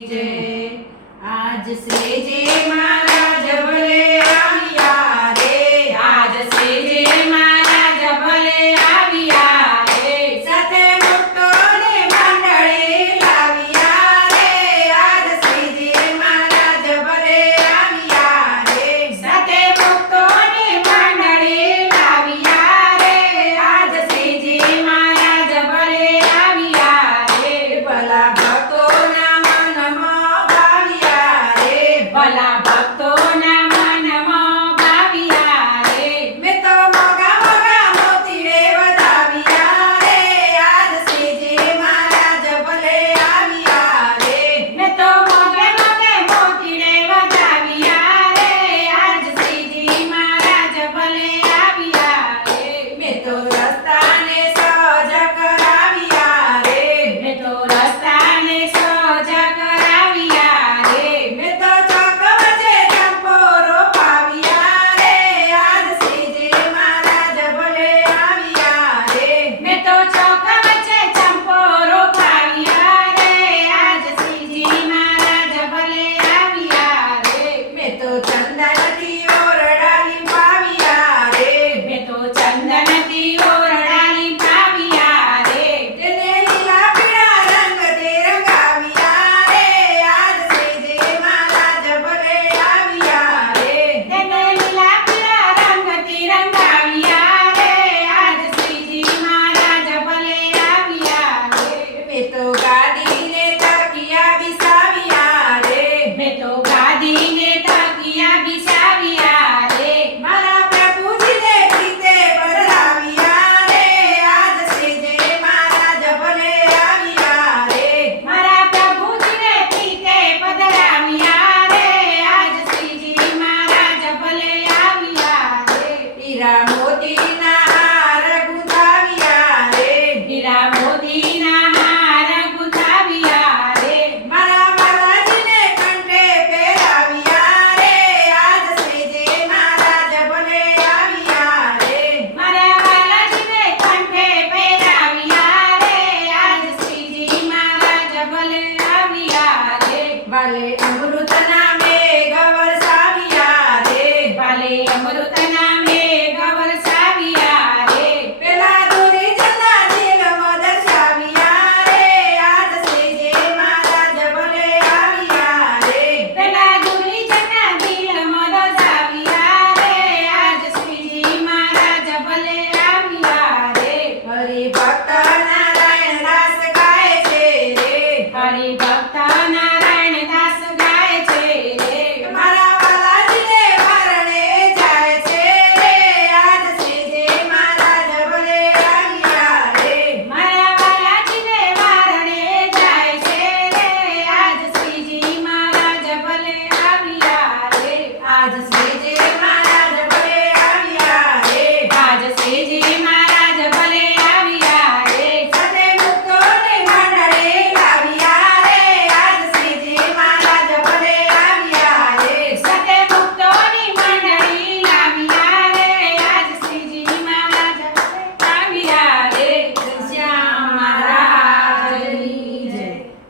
आज से जे मारा जबले आया रे। आज से जे मारा जबले आया મીરા Ana!